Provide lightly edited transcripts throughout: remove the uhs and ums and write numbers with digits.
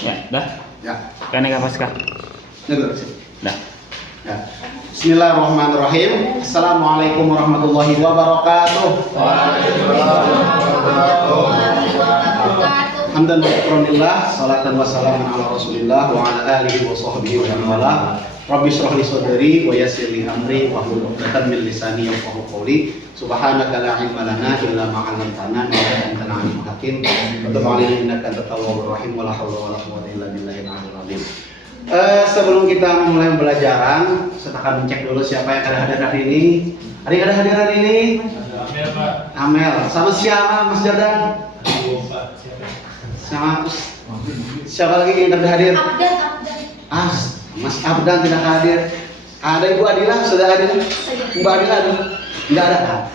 Ya, dah. Ya. Kan enggak Paskah. Dah. Ya. Bismillahirrahmanirrahim. Assalamualaikum warahmatullahi wabarakatuh. Hamdan wa syukranillah, salatan wa salaman ala Rasulillah wa ala alihi wa sahbihi wa man wala. Rabbi shrah li sadri wa yassir li amri wa hlul 'uqdatam min lisani yafqahu qawli. Subhanaka la ilma lana illa ma 'allamtana innaka antal alimul hakim. Wa tub 'alaina innaka antat tawwabur rahim wa la haula wa la quwwata illa billahil 'aliyyil 'azim. Sebelum kita memulai pembelajaran, saya akan mencek dulu siapa yang ada hadir hari ini. Ada yang ada hadir hari ini? Amel, Pak. Amel. Sama siapa, Mas Jordan? Sama siapa lagi yang tidak hadir? Abdan. Mas Abdan tidak hadir. Ada Ibu Adila sudah hadir? Mbak Adila ada? Tidak ada.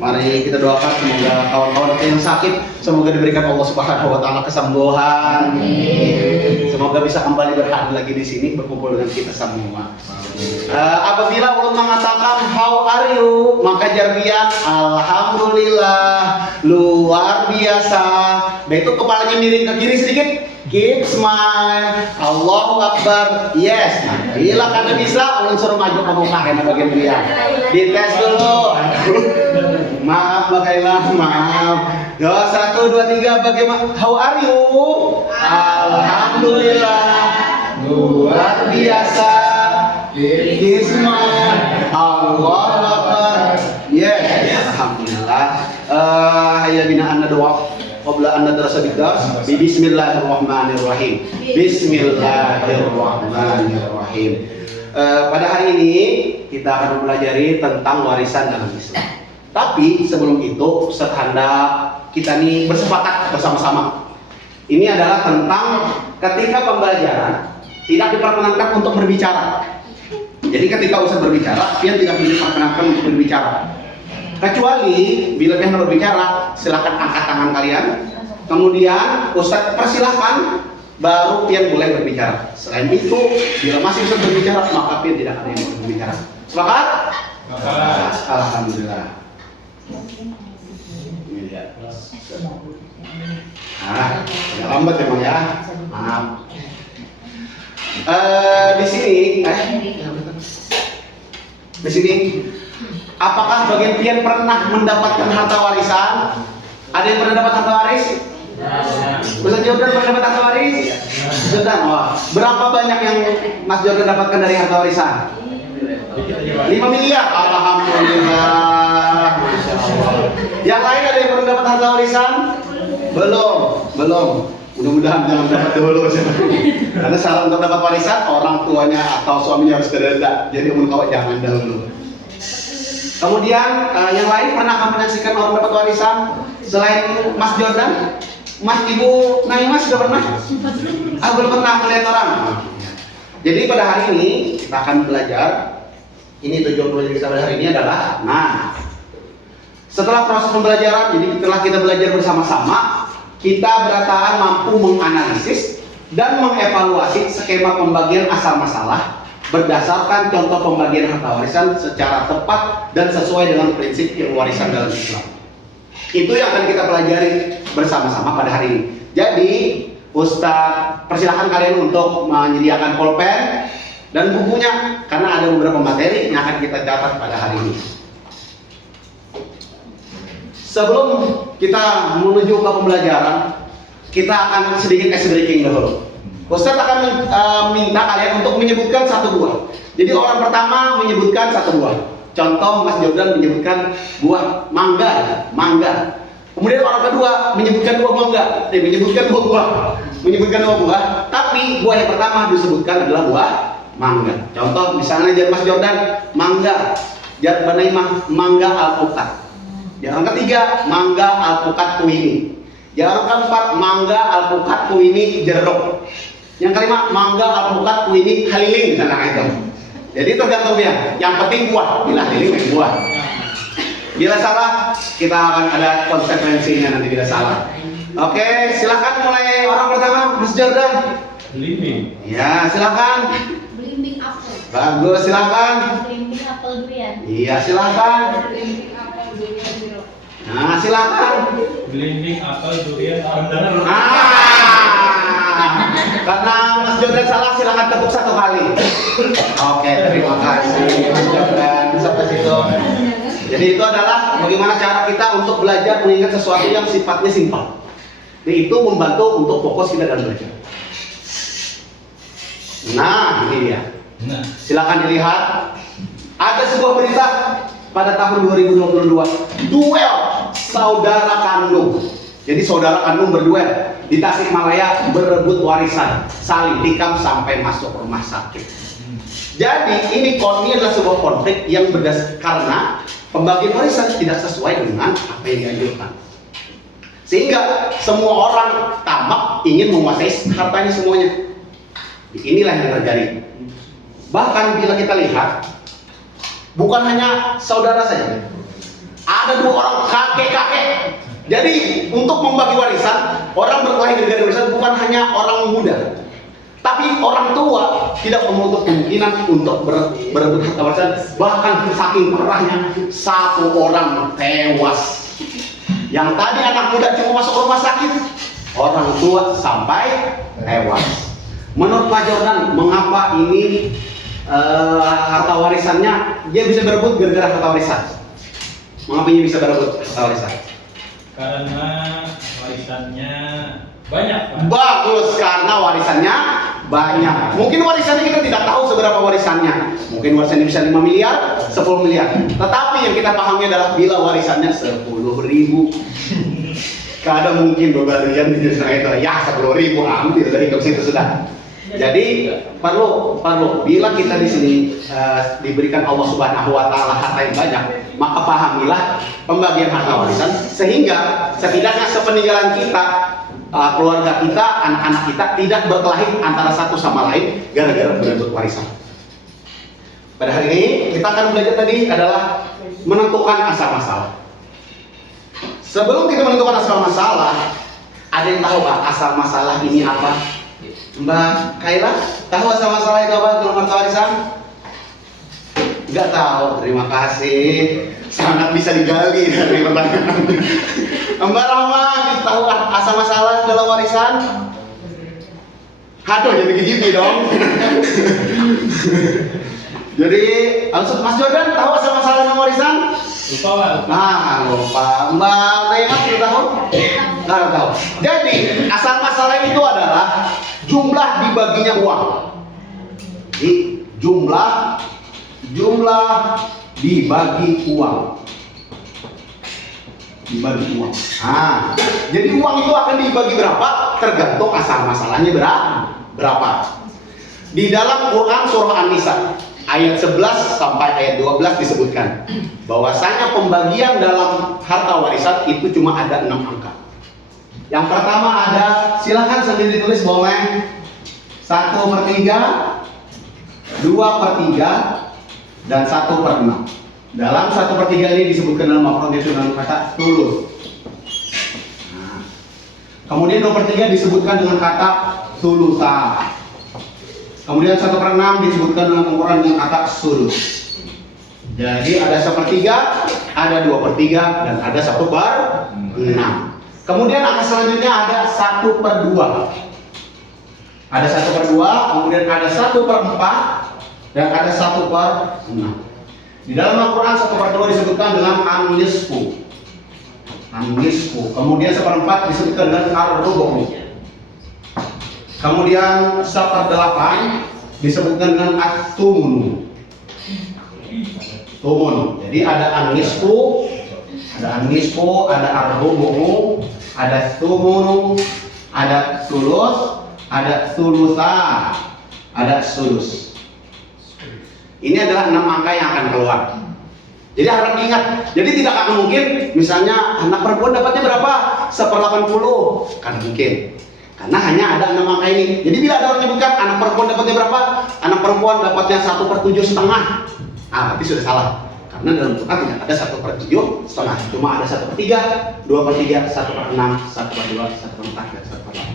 Mari kita doakan semoga kawan-kawan kita yang sakit semoga diberikan Allah Subhanahu wa taala kesembuhan. Semoga bisa kembali berhadir lagi di sini berkumpul dengan kita semua. Apabila ulun mengatakan how are you, maka jarbian alhamdulillah, luar biasa. Nah itu kepalanya miring ke kiri sedikit, keep smile, Allahu Akbar, yes. Nah, bila kada bisa, ulun suruh maju ke muka karena bagian dia. Dites dulu. Maaf Mbak Kaila, maaf. Yo, 1, 2, 3, bagaimana? How are you? Alhamdulillah, luar biasa. Isman, Allahu Akbar. Yes, alhamdulillah. Hayya bina anna doa qabla anna darasa bidars. Bismillahirrahmanirrahim. Bismillahirrahmanirrahim. Pada hari ini kita akan mempelajari tentang warisan dalam Islam. Tapi sebelum itu, setanda kita nih bersepakat bersama-sama. Ini adalah tentang ketika pembelajaran tidak diperkenankan untuk berbicara. Jadi ketika Ustaz berbicara, dia tidak diperkenankan untuk berbicara. Kecuali bila dia berbicara, silakan angkat tangan kalian. Kemudian Ustaz persilahkan, baru pian mulai berbicara. Selain itu, bila masih Ustaz berbicara, maka pian tidak ada yang boleh berbicara. Sepakat? Alhamdulillah. Ini dia. Agak lambat emang ya. Maaf. Di sini, apakah bagian pian pernah mendapatkan harta warisan? Ada yang pernah dapat harta waris? Ustaz Jordan pernah dapat harta waris? Jordan, wah. Berapa banyak yang Mas Jordan dapatkan dari harta warisan? 5 miliar. Alhamdulillah. Masya Allah. Yang lain ada yang pernah dapat harta warisan? Belum. Mudah-mudahan jangan dapat dulu. Karena syarat untuk dapat warisan orang tuanya atau suaminya harus kerja. Jadi kawat jangan dahulu. Kemudian yang lain pernah kamu menyaksikan orang dapat warisan selain Mas Jordan? Mas Ibu Naimah sudah pernah? Belum pernah melihat orang. Jadi pada hari ini kita akan belajar. Ini tujuan belajar kita pada hari ini adalah, setelah proses pembelajaran, jadi setelah kita belajar bersama-sama, kita beratakan mampu menganalisis dan mengevaluasi skema pembagian asal masalah berdasarkan contoh pembagian harta warisan secara tepat dan sesuai dengan prinsip warisan dalam Islam. Itu yang akan kita pelajari bersama-sama pada hari ini. Jadi, Ustaz persilahkan kalian untuk menyediakan pulpen dan bukunya karena ada beberapa materi yang akan kita catat pada hari ini. Sebelum kita menuju ke pembelajaran, kita akan sedikit ice breaking dulu. Ustaz akan minta kalian untuk menyebutkan satu buah. Jadi orang pertama menyebutkan satu buah. Contoh Mas Jordan menyebutkan buah mangga. Kemudian orang kedua menyebutkan dua buah. Tapi buah yang pertama disebutkan adalah buah mangga. Contoh misalnya Mas Jordan mangga, Jad Banaimah mangga alpukat. Yang ketiga mangga alpukat kuini. Yang keempat mangga alpukat kuini jeruk. Yang kelima mangga alpukat kuini haliling misalnya itu. Jadi tergantung dia. Yang penting buah. Bila haliling buah. Bila salah kita akan ada konsekuensinya nanti bila salah. Oke, silakan mulai orang pertama Mas Jordan. Belimbing. Ya, silakan. Belimbing apel. Bagus, silakan. Belimbing apel durian. Iya, silakan. Belimbing apel durian jeruk. Nah, silakan. Belimbing apel durian rendang. Karena Mas Jordan salah, silahkan tepuk 1 kali. Oke, terima kasih Mas Jordan. Sampai situ. Jadi itu adalah bagaimana cara kita untuk belajar mengingat sesuatu yang sifatnya simpel. Itu membantu untuk fokus kita dalam belajar. Nah, ini dia. Nah, Silakan dilihat. Ada sebuah berita pada tahun 2022, duel saudara kandung. Jadi saudara kandung berduel di Tasikmalaya berebut warisan, saling tikam sampai masuk rumah sakit. Jadi ini adalah sebuah konflik yang berdasarkan karena pembagian warisan tidak sesuai dengan apa yang dianjurkan. Sehingga semua orang tamak ingin menguasai hartanya semuanya. Inilah yang terjadi. Bahkan bila kita lihat, bukan hanya saudara saja, ada 2 orang kakek-kakek. Jadi untuk membagi warisan, orang berkelahi dari warisan bukan hanya orang muda, tapi orang tua tidak menutup kemungkinan untuk berebut harta warisan. Bahkan saking parahnya, 1 orang tewas. Yang tadi anak muda cuma masuk rumah sakit, orang tua sampai tewas. Menurut Pak Jordan, mengapa ini harta warisannya dia bisa berebut gara-gara harta warisan? Mengapa dia bisa berebut harta warisan? karena warisannya banyak, Pak. Bagus, karena warisannya banyak. Mungkin warisannya kita tidak tahu seberapa warisannya. Mungkin warisannya bisa 5 miliar, 10 miliar. Tetapi yang kita pahami adalah bila warisannya 10.000. Kadang mungkin berbalian di desa itu, ya 10.000 ambil dari ke situ sudah. Jadi perlu bila kita di sini diberikan Allah Subhanahu wa taala harta yang banyak, maka pahamilah pembagian harta warisan sehingga setidaknya sepeninggalan kita, keluarga kita, anak-anak kita tidak berkelahi antara satu sama lain gara-gara berebut warisan. Pada hari ini kita akan belajar tadi adalah menentukan asal masalah. Sebelum kita menentukan asal masalah, ada yang tahu Pak asal masalah ini apa? Mbak Kaila, tahu asal masalah itu apa dalam harta warisan? Enggak tahu, terima kasih. Sangat bisa digali dari pertanyaan. Mbak Rahma, tahu asal masalah dalam warisan? Aduh, jadi gini dong. Jadi, Mas Jordan tahu asal masalah dalam warisan? Lupa, Pak. Nah, lupa. Mbak Nayma sudah tahu? Nggak tahu. Jadi, asal masalah itu adalah jumlah dibaginya uang. Jadi, jumlah dibagi uang. Dibagi uang. Nah, jadi uang itu akan dibagi berapa? Tergantung asal masalahnya berapa. Di dalam Quran surah An-Nisa ayat 11 sampai ayat 12 disebutkan bahwasanya pembagian dalam harta warisan itu cuma ada 6 angka. Yang pertama ada, silakan sendiri tulis boleh, 1/3, 2/3, dan 1/6. Dalam 1/3 ini disebutkan dalam Al-Quran dengan kata tulus. Nah, kemudian 2/3 disebutkan dengan kata sulusa. Kemudian 1/6 disebutkan dengan Al-Quran dengan kata sulus. Jadi ada 1/3, ada 2/3, dan ada 1/6. Kemudian angka selanjutnya ada 1/2. Ada 1/2, kemudian ada 1/4, dan ada 1/6. Di dalam Al-Quran 1/2 disebutkan dengan an-nisfu. An-nisfu. Kemudian 1/4 disebutkan dengan ar-rubu'. Kemudian 1/8 disebutkan dengan at-tumunu. Tumun. Jadi ada an-nisfu, ada ar-rubu', ada tumunu, ada sulus, ada sulusa, ada sulus. Ini adalah 6 angka yang akan keluar. Jadi harap diingat. Jadi tidak akan mungkin misalnya anak perempuan dapatnya berapa? 1/80. Kan mungkin. Karena hanya ada 6 angka ini. Jadi bila ada orang menyebutkan anak perempuan dapatnya berapa? Anak perempuan dapatnya 1/7,5. Berarti sudah salah. Karena dalam Quran tidak ada 1/7,5. Cuma ada 1/3, 2/3, 1/6, 1/2, 1/4, dan 1/8.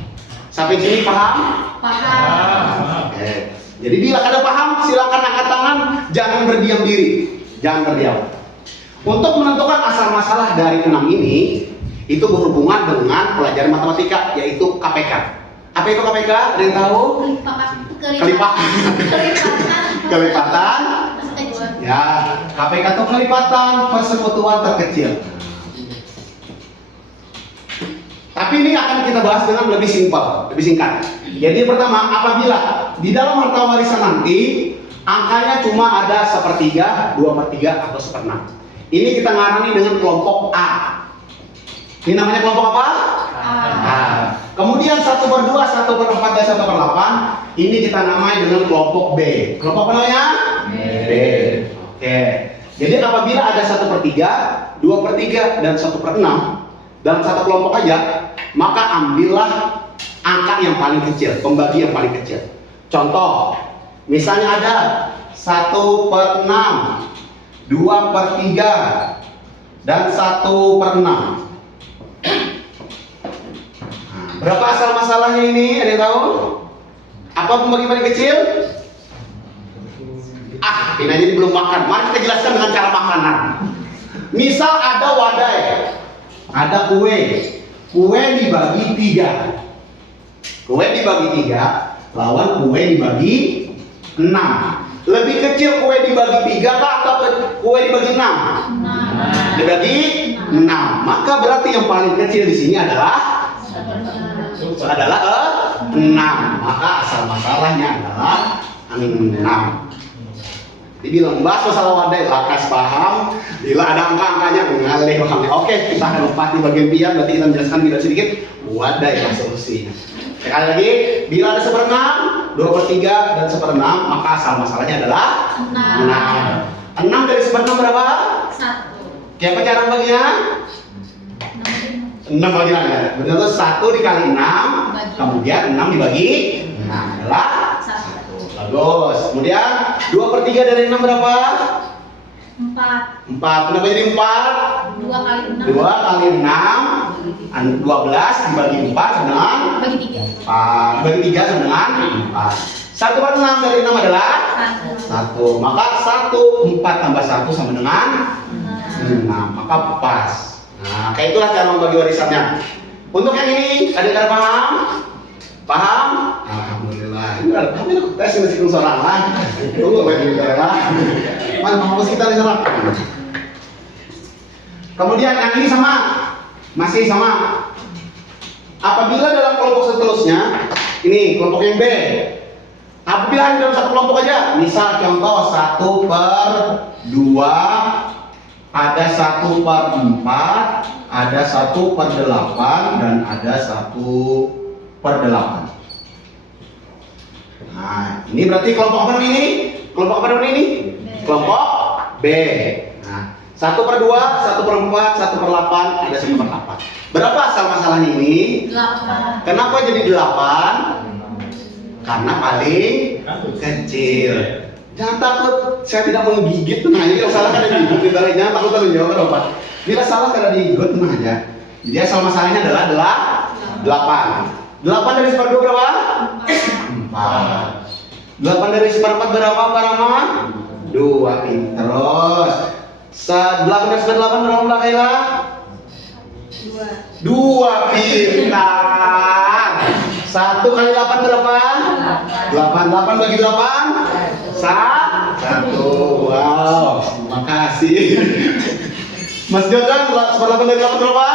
Sampai sini paham? Paham. Oke. Jadi bila kada paham, silakan angkat tangan, jangan berdiam diri, jangan terdiam. Untuk menentukan asal masalah dari 6 ini, itu berhubungan dengan pelajaran matematika, yaitu KPK. Apa itu KPK? Ada yang tahu? Kelipatan. Kelipatan. Ya, KPK itu kelipatan persekutuan terkecil. Tapi ini akan kita bahas dengan lebih simpel, lebih singkat. Jadi pertama, apabila di dalam harta warisan nanti angkanya cuma ada 1/3, 2/3 atau 1/6. Ini kita ngarani dengan kelompok A. Ini namanya kelompok apa? A. Kemudian 1/2, 1/4, dan 1/8 ini kita namai dengan kelompok B. Kelompok apa namanya? B. Oke. Jadi apabila ada 1/3, 2/3, dan 1/6 dalam satu kelompok aja, maka ambillah angka yang paling kecil, pembagi yang paling kecil. Contoh, misalnya ada 1/6, 2/3, dan 1/6. Berapa asal masalahnya ini? Ada yang tahu? Apa pembagi paling kecil? Ini aja belum makan. Mari kita jelaskan dengan cara makanan. Misal ada wadai, ada kue. Kue dibagi 3. Kue dibagi 3, lawan kue dibagi 6. Lebih kecil kue dibagi 3 kah atau kue dibagi 6? Dibagi 6. Maka berarti yang paling kecil di sini adalah 6. Maka asal masalahnya adalah 6. Dibilang bahas masalah wadai, lakas paham. Bila ada angka-angkanya mengalir pahamnya. Oke, kita akan lompat di bagian pian. Berarti kita menjelaskan bila sedikit wadai yang solusinya. Sekali lagi, bila ada 1/6, 2/3, dan 1/6, maka asal masalahnya adalah 6. 6 dari 1/6 berapa? 1. Siapa cara baginya? 6 bagian ya. Berarti 1 dikali 6, kemudian 6 dibagi 6 adalah 1. Bagus. Kemudian 2/3 dari 6 berapa? 4. 4. Kenapa jadi 4? 2 kali 6. 2 kali 6, 12 dibagi 4 dengan Bagi 3. 4. Bagi 3 sama dengan 4. 1/6 dari 6 adalah 1. Maka 4 tambah 1 sama dengan 6. Maka pas. Nah, kayak itulah cara membagi warisannya. Untuk yang ini, ada cara paham? Paham? Alhamdulillah. Ini ada paham itu. Tes meskipun seorang lah. Tunggu bagi lah. Mana kampus kita di sana? Kemudian yang ini sama, masih sama. Apabila dalam kelompok seterusnya, ini kelompok yang B. Apabila hanya dalam satu kelompok aja, misal contoh 1/2, ada 1/4, ada 1/8, dan ada 1/8. Nah, ini berarti kelompok apa namanya ini? Kelompok apa namanya ini? Kelompok B. Nah, 1/2, 1/4, 1/8, ada 1/8. Berapa asal masalahnya ini? 8. Kenapa jadi 8? Karena paling kecil. Jangan takut, saya tidak menggigit, tenang aja. Kalau salah kan ada digigit, jangan takut kalau jawab apa. Bila salah karena digigit, tenang aja. Jadi asal masalahnya adalah 8. 8 dari 1/2 berapa? 4. 8 dari 1/4 berapa Pak Rama? 2. Terus 8 dari 1/8 berapa Mbak Kaila? 2. Pintar. 1 kali 8 berapa? 8. 8 bagi 8? 1. Wow, makasih. Mas Jodan, 1/8 dari 8 berapa?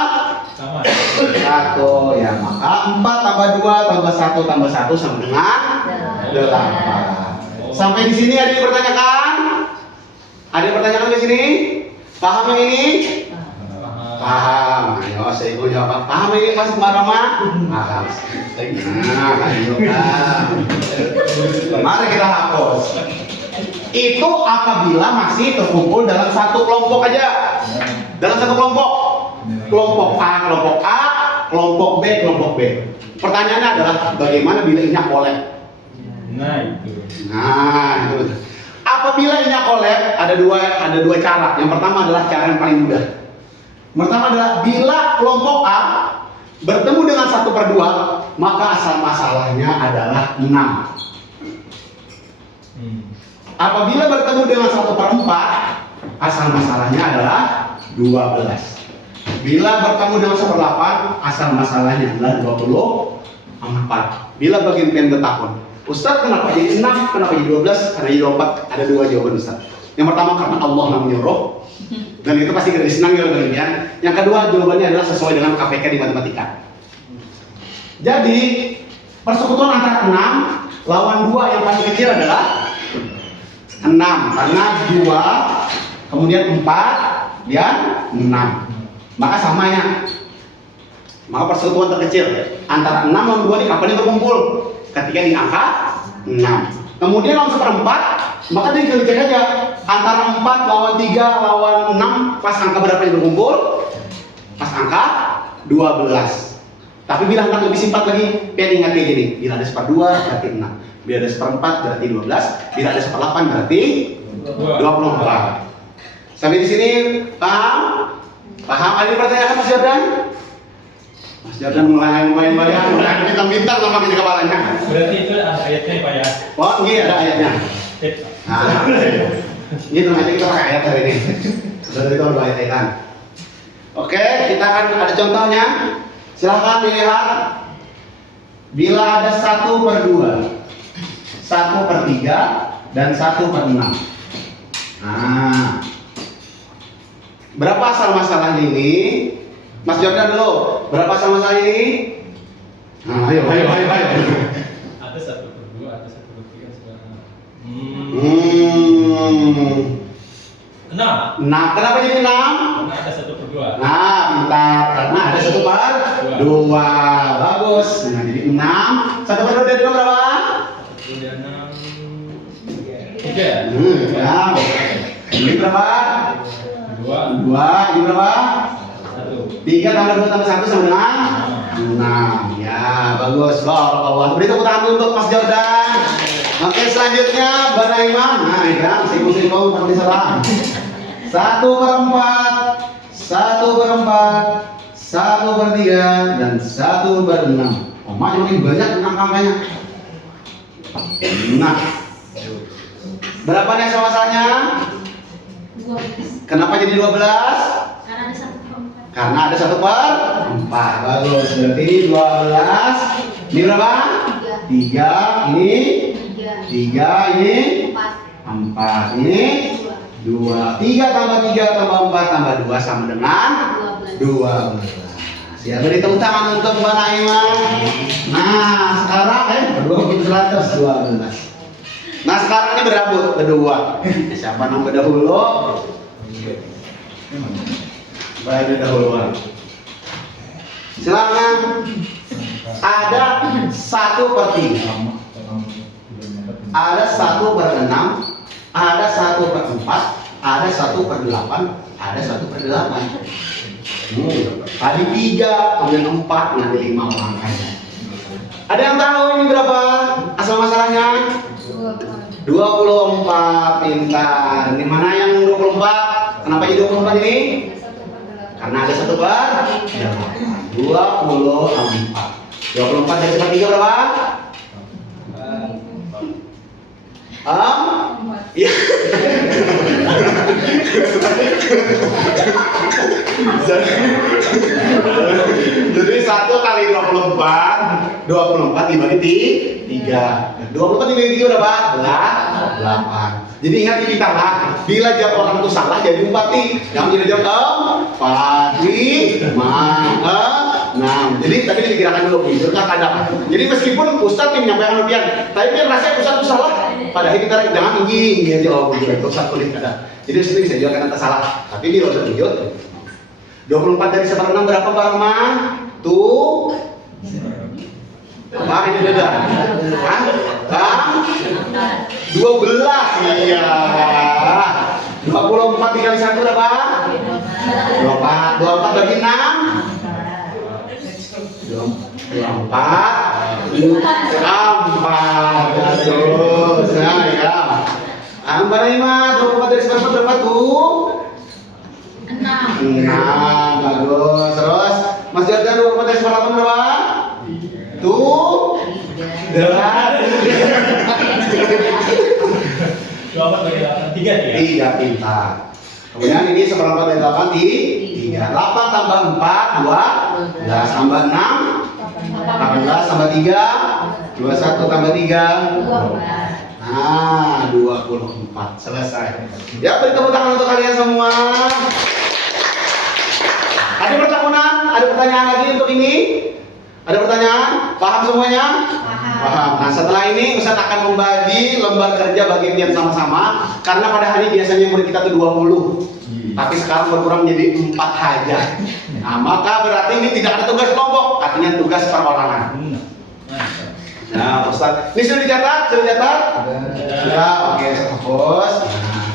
Sama. 1. Ya, maka 4 tambah 2 tambah 1 tambah 1 sama dengan 8. Sampai di sini ada yang bertanyakan? Ada yang bertanyakan di sini? Paham yang ini? Paham. Ayo, saya ikut jawab. Paham ini Mas Marama? Paham. Nah, ayo kan. Mari kita hapus. Itu apabila masih terkumpul dalam satu kelompok aja. Dalam satu kelompok. Kelompok A, kelompok B, kelompok B. Pertanyaannya adalah bagaimana bila ini kolab? Nah, itu. Nah, itu. Apabila ini kolab, ada dua cara. Yang pertama adalah cara yang paling mudah. Pertama adalah bila kelompok A bertemu dengan 1/2, maka asal masalahnya adalah 6. Apabila bertemu dengan 1/4, asal masalahnya adalah 12. Bila bertemu dengan 1/8, asal masalahnya adalah 4. Bila bagian pen bertakon, Ustaz kenapa jadi 6, kenapa jadi 12, karena jadi 4, ada 2 jawaban Ustaz. Yang pertama karena Allah namanya roh, dan itu pasti kita disenangi oleh kalian. Yang kedua jawabannya adalah sesuai dengan KPK di matematika. Jadi persekutuan antara 6 lawan 2 yang paling kecil adalah 6, karena 2 kemudian 4 dan 6, maka samanya. Maka persekutuan terkecil antara 6 lawan 2 ini kapan berkumpul? Ketika di angka 6. Kemudian lawan 1/4, maka tinggal dicek aja antara 4 lawan 3 lawan 6 pas angka berapa yang berkumpul? Pas angka 12. Tapi bila hendak lebih singkat lagi, pian ingat kayak gini, bila ada 1/2 berarti 6, bila ada 1/4 berarti 12, bila ada 1/8 berarti 24. Sampai di sini paham? Paham? Ada pertanyaan Mas Jordan? Mas Jordan mulai bayang-bayang, mulai bintang-bintang sama di kepalanya. Berarti itu ada ayatnya Pak ya? Oh, iya ada ayatnya. Nah, gitu nanti kita pakai ayat hari ini. Sudah itu ada ayat-ayatan. Oke, kita akan ada contohnya. Silahkan dilihat. Bila ada 1/2, 1/3, dan 1/6. Nah, berapa asal masalah ini? Mas Jordan dulu, berapa asal masalah ini? Nah, ayo. Ada 1/2, ada 1/3 sekarang. Kenapa? Nah, kenapa jadi 6? Karena ada 1/2. Nah, pintar. Karena ada 1/2. Bagus. Nah, jadi 6. 1/2 dari 2 berapa? 1 dan 6. 3. 6. Ini berapa? 2. 2. Ini berapa? 1. 3 tambah 2 tambah 1 sama dengan 6. Ya, bagus. Barakallah. Beri tepuk tangan untuk Mas Jordan. Oke, selanjutnya Banaimah. Nah, ya, singgung-singgung tapi salah. 1/4, 1/4, 1/3, dan 1/6. Oh, makin banyak angka-angkanya. Nah, berapa nih asal masalahnya? 12. Kenapa jadi 12? Karena ada 1/4. Karena ada 1/4. Bagus. Berarti ini 12. Ini berapa? 3. Ini 3. Ini 4. Ini 2. 3 tambah 3 tambah 4 tambah 2 sama dengan 12. Ya, beri tepuk tangan untuk Mbak Naimah. Nah, sekarang 12. Nah, sekarang ini berebut kedua. Siapa nomor dahulu? Baik dahuluan. Silakan. Ada 1/3. Ada 1/6. Ada 1/4. Ada 1/8. Ada 1/8. Tadi 3, kemudian 4, nanti 5 orang aja. Ada yang tahu ini berapa asal masalahnya? 24. Pintar. Ini mana yang 24? Kenapa jadi 24 ini? Karena ada 1/8. 24. 24 dari 1/3 berapa? Iya. Jadi 1 kali 24 dibagi 3. 24 dibagi 3 berapa? 8. Jadi ingat kita lah, bila jawab orang itu salah jadi 4 nih. Yang jadi jawab 4 nih, maka 6. Jadi tadi dikirakan dulu gitu kan ada. Jadi meskipun Ustadz yang menyampaikan ujian, tapi biar rasa Ustadz itu salah. Padahal kita jangan tinggi jawab gitu. Ustadz tulis ada. Jadi sini bisa juga karena salah. Tapi dia udah tunjuk. 24 dari 1/6 berapa Bang Mah? Tuh. Apa ini beda? Hah? 12. Iya. 24 dikali 1 berapa? 24 bagi 6. 24. Terus. Nah, ya. Mbak Naimah, 24 dari 1 berapa tuh? 6. Bagus. Terus Mas Jordan 24 dari 1 berapa? Tuh. 24 bagi 8, 3 3 pintar. Kemudian ini 1/4 dari 8 di 3. 8 tambah 4, 12 tambah 6, 18 tambah 3, 21 tambah 3. 24. Nah, 24. Selesai. Ya, beri tepuk tangan untuk kalian semua. Ada pertanyaan? Ada pertanyaan lagi untuk ini? Ada pertanyaan? Paham semuanya? Paham. Nah, setelah ini Ustaz akan membagi lembar kerja bagi kalian sama-sama. Karena pada hari biasanya murid kita tuh 20. Tapi sekarang berkurang menjadi 4 saja. Nah, maka berarti ini tidak ada tugas kelompok, artinya tugas perorangan. Nah, Ustaz, ini sudah dicatat? Sudah dicatat? Sudah, oke, fokus. Nah.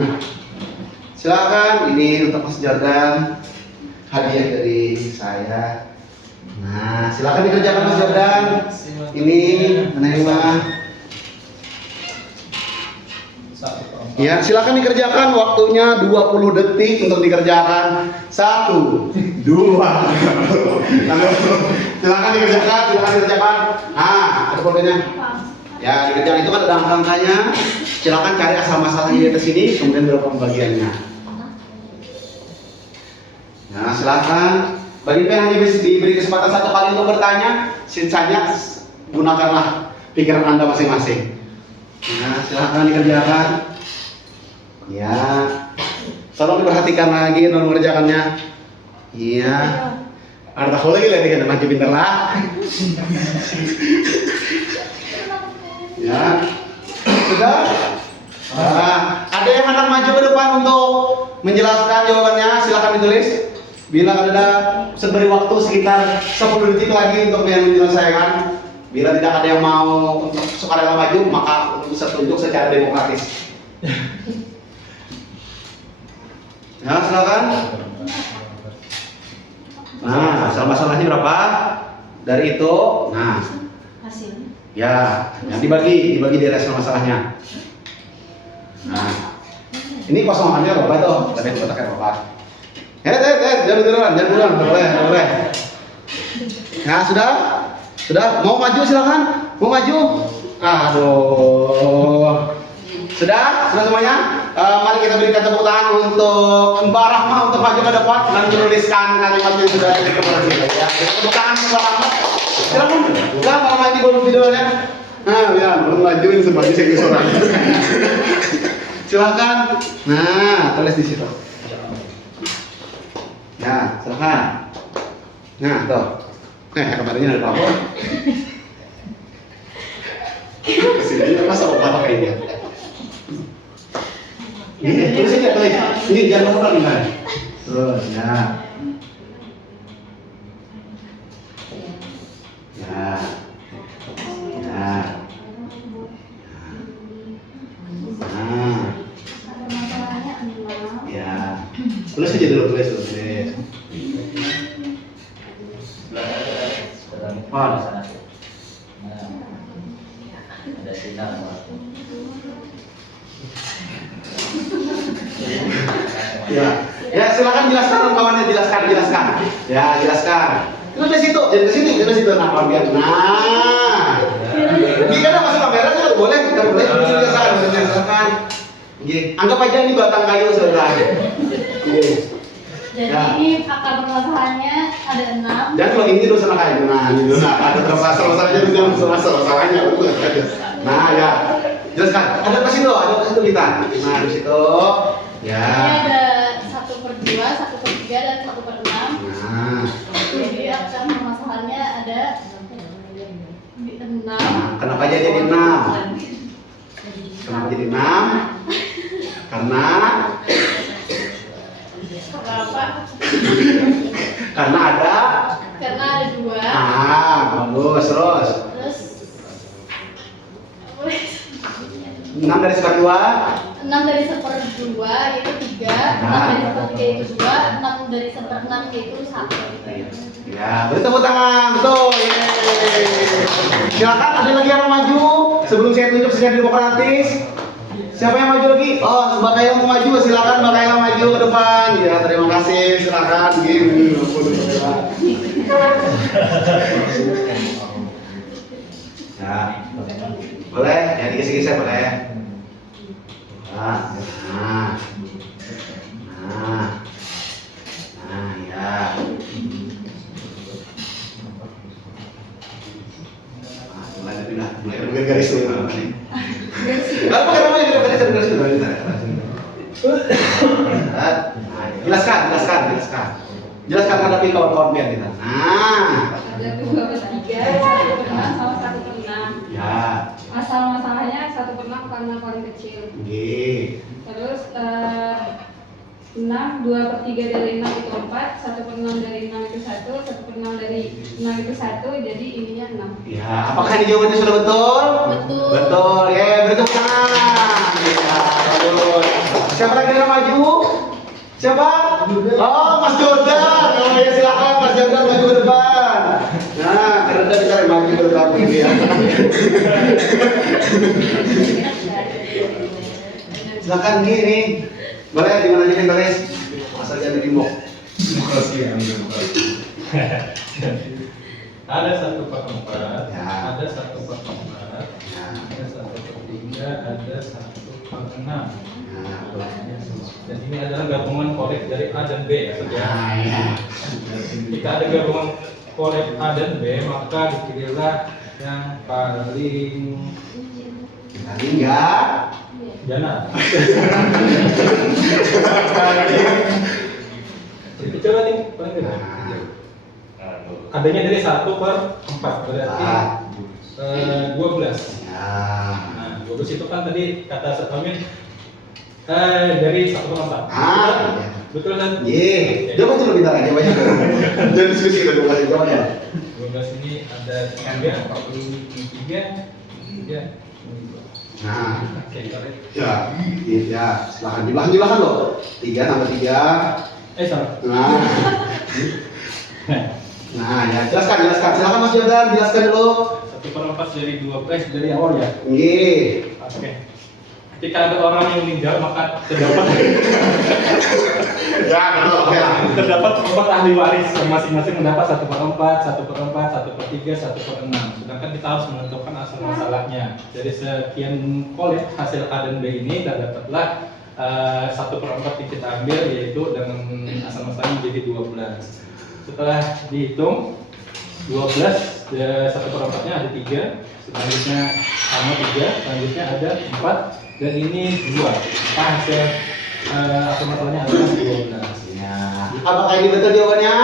Nah, silakan, ini untuk Mas Jordan, hadiah dari saya. Nah, silakan dikerjakan Mas Jordan. Ini menerima. Ya, silakan dikerjakan, waktunya 20 detik untuk dikerjakan. 1, 2. Silakan dikerjakan. Nah, ada problemnya. Ya, dikerjakan itu kan ada angka-angkanya. Silakan cari asal masalahnya di atas sini, kemudian berapa pembagiannya. Nah, silakan. Bagi yang hanya diberi kesempatan 1 kali untuk bertanya, sisanya gunakanlah pikiran Anda masing-masing. Nah, silakan dikerjakan. Ya, tolong diperhatikan lagi untuk mengerjakannya. Iya. Ada tahu lagi lah dengan maju pintar lah. Ya, sudah. Ada yang akan maju ke depan untuk menjelaskan jawabannya, silakan ditulis. Bila ada beri waktu sekitar 10 detik lagi untuk menyelesaikan. Bila tidak ada yang mau untuk sukarela maju, maka bisa tunjuk secara demokratis. Ya, silakan. Nah, masalahnya berapa? Dari itu, nah, Hasilnya. ya, yang dibagi di rest masalahnya. Nah, ini kosongannya berapa tuh? Tadi kotaknya berapa? Jangan duluan, boleh. Nah, sudah, mau maju silakan, mau maju. Aduh, sudah semuanya. Mari kita berikan tepuk tangan untuk Mbak Rahma untuk maju ke depan dan menuliskan kalimat yang sudah direkomendasi. Ya, tepuk tangan Mbak Rahma. Silakan, Mbak Rahma ini belum videonya. Nah, ya, belum majuin sebagai sekretar. Silakan. Nah, tulis di situ. Ya, silakan. Nah, tuh. Kemarinnya ada apa? Kesini masa obat pakai ini? Ini tulis aja, tulis. Ini jangan lupa nih, kan? Terus, ya. Ya. Ya. Nah. Ya. Tulis aja dulu, tulis. Ada sinar. Ya, silakan jelaskan kawannya, jelaskan. Ya, jelaskan. Itu di situ, jangan ke sini, jangan situ. Nah, bagian. Nah. Jika ada masuk kamera kan boleh, kita boleh jelaskan. Anggap aja ini batang kayu sudah. Jadi akar permasalahannya ada 6. Dan kalau ini dosa kayu, nah ada masalahnya itu jangan masalahnya. Nah, ya. Jelaskan. Ada apa sih itu kita. Nah, di situ. Ya. Ini ada 1/2, 1/3 dan 1/6. Nah. Jadi akar permasalahannya ada di 6. Nah, kenapa jadi 6? Kenapa jadi 6? Karena apa? Karena ada 2. Bagus, terus. Terus 6 dari seper 2. 6 dari 1/2 yaitu 3, 6 dari 1/3 yaitu 2, 6 dari 1/6 yaitu 1. Ya, beri tepuk tangan, betul. Yeay. Silakan, ada lagi yang mau maju sebelum saya tunjuk secara demokratis. Siapa yang maju lagi? Oh, Mbak Kayla mau maju, silakan Mbak Kayla maju ke depan. Ya, terima kasih, silakan. Gini, ya, boleh, ya digeser-geser boleh. Nah, ya. Mulai ada garis dulu. Apa namanya garis? Jelaskan hadapi kawan-kawan pian kita. Nah, Ada 2/3, 1/6 sama 1/6. ya. Masalahnya 1/6 karena paling kecil. Oke. Terus 6, 2/3 dari 6 itu 4, 1/6 dari 6 itu 1, 1/6 dari 6 itu 1, jadi ininya 6. Ya, apakah ini jawabannya sudah betul? Betul. Betul, ya, beri tepuk tangan. Ya, betul. Siapa lagi yang maju? Siapa? Oh, Mas Jordan. Oh ya, silakan Mas Jordan maju ke depan. Nah, karena tadi kita maju ke depan ini ya. Silakan gini. Boleh di mana aja garis? Asal jangan di inbox. Demokrasi yang demokrasi. Ada 1/4, Ya. ada 1/4, Ya. ada 1/3, ada 1/6. Nah, Dan ini adalah gabungan kolek dari A dan B ya, Sob, ya. nah, ya. Jika ada gabungan kolek A dan B, maka dipilihlah yang paling Tadi enggak. jana. Jadi coba nih, paling gede. Adanya dari 1/4, berarti 12. Ya. Nah, 12 itu kan tadi kata Ustaz Amin dari 1/4. Ah, Betul kan? Ye, coba tuh lebih tarik, coba juga. Jangan diskusi kita dulu coba ya. 12 ini ada 3, 43, 3. Nah, Oke, tarik. ya, ya, silakan jumlahan loh. 3 tambah 3. Salah. Nah, ya, jelaskan. Silakan Mas Jordan, jelaskan dulu. 1/4 dari 12 dari awal ya. Ye. Oke. Ketika ada orang yang meninggal maka terdapat Ya, betul. Oke. terdapat 4 ahli waris yang masing-masing mendapat 1/4, 1/4, 1/3, 1/6. Sedangkan kita harus menentukan asal masalahnya. Dari sekian kolek hasil A dan B ini terdapatlah 1/4 yang kita ambil, yaitu dengan asal masalahnya menjadi 12. Setelah dihitung 12, 1/4-nya ada 3, selanjutnya sama 3, selanjutnya ada 4, dan ini 2. Maka hasil asal masalahnya adalah 12. Ya. Apakah ini betul jawabannya?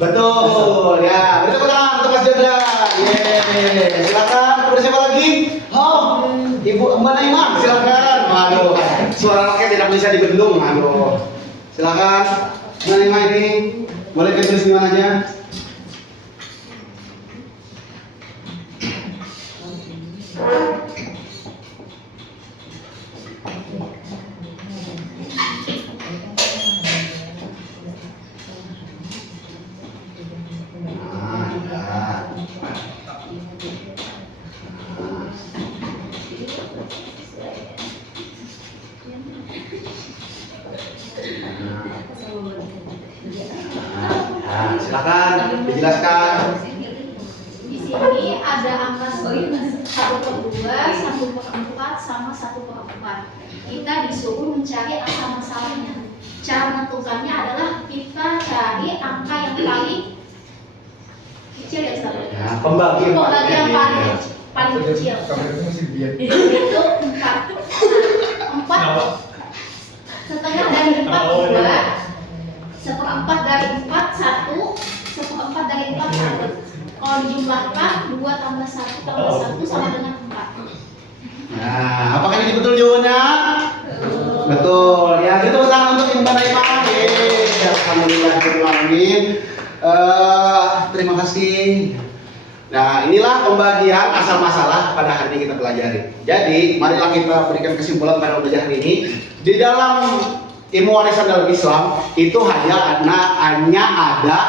Betul. Ya, beri tepuk tangan untuk Mas Jordan. Ye. Silakan. Kepada siapa lagi? Oh, Ibu Mbak Naimah, silakan. Aduh, suara rakyat tidak bisa dibendung. Aduh. Silakan. Mbak Naimah ini boleh tulis di mana aja? Silakan dijelaskan. Di sini ada angka 1/2, 1/4, sama 1/4. Kita disuruh mencari asal masalahnya. Cara menentukannya adalah kita cari angka yang paling kecil ya Ustaz. Ya, pembagian Pembagian paling kecil. Itu 4. 4 setengah dari 4 2, 1/4 dari 4 1, 1/4 dari 4 1. Kalau dijumlahkan 2 tambah 1 tambah 1 sama dengan 4. Nah, apakah ini betul jawabannya? Betul. Ya, itu usaha untuk Mbak Naimah. Alhamdulillah, terima kasih. Nah, inilah pembagian asal masalah pada hari ini kita pelajari. Jadi, marilah kita berikan kesimpulan pada pelajaran ini. Di dalam ilmu warisan dalam Islam itu hanya ada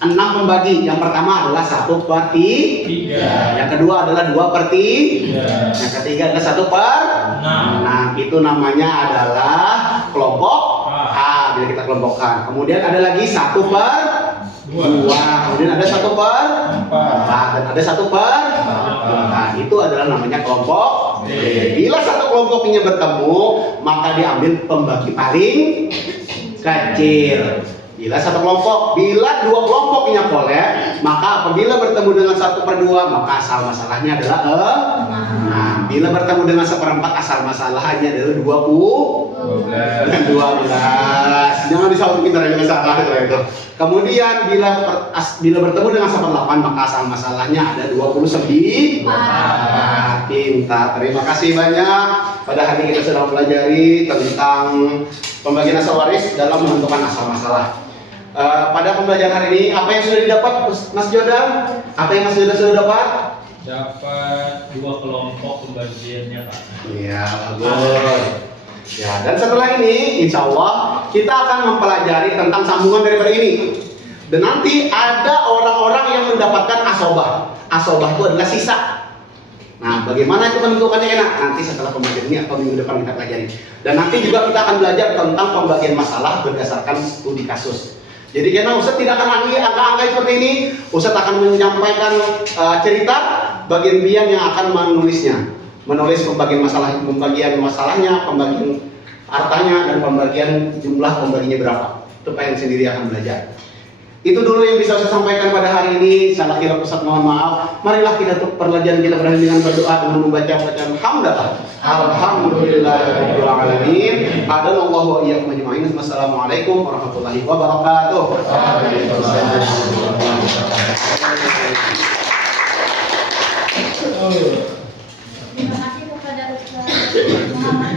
6 membagi. Yang pertama adalah 1/3. Yang kedua adalah 2/3. Yang ketiga adalah 1/6. Itu namanya adalah kelompok A bila kita kelompokkan. Kemudian ada lagi 1/2. Kemudian ada 1/4 dan ada 1/4. Nah, itu adalah namanya kelompok B. Bila satu kelompok ini bertemu, maka diambil pembagi paling kecil. Bila dua kelompoknya kolek, maka apabila bertemu dengan 1/2, maka asal masalahnya adalah nah, bila bertemu dengan 1/4, asal masalahnya adalah 12. Jangan disautin kita dengan salah itu. Kemudian bila bertemu dengan 1/8, maka asal masalahnya ada 29. Pintar. Terima kasih banyak. Pada hari ini kita sedang mempelajari tentang pembagian asal waris dalam menentukan asal masalah. Pada pembelajaran hari ini, apa yang sudah didapat, Mas Jordan? Apa yang Mas Jordan sudah dapat? Dapat 2 kelompok pembagiannya, Pak. Iya, bagus. Ya, dan setelah ini, insya Allah kita akan mempelajari tentang sambungan daripada ini. Dan nanti ada orang-orang yang mendapatkan asobah. Asobah itu adalah sisa. Nah, bagaimana itu menentukannya enak? Nanti setelah pembelajaran ini atau minggu depan kita pelajari. Dan nanti juga kita akan belajar tentang pembagian masalah berdasarkan studi kasus. Jadi karena Ustadz tidak akan lagi angka-angka seperti ini, Ustadz akan menyampaikan cerita bagian-bagian yang akan menulisnya. Menulis pembagian masalahnya, pembagian hartanya, dan pembagian jumlah pembaginya berapa. Itu pengen sendiri akan belajar. Itu dulu yang bisa saya sampaikan pada hari ini. Salah kira Ustaz mohon maaf. Marilah kita untuk perlajanan kita berakhir dengan berdoa dengan membaca bacaan hamdalah. Alhamdulillahirabbil alamin. Hadanallahu wa iyyakum ajma'in. Wassalamualaikum warahmatullahi wabarakatuh. Terima kasih kepada Ustaz Muhammad.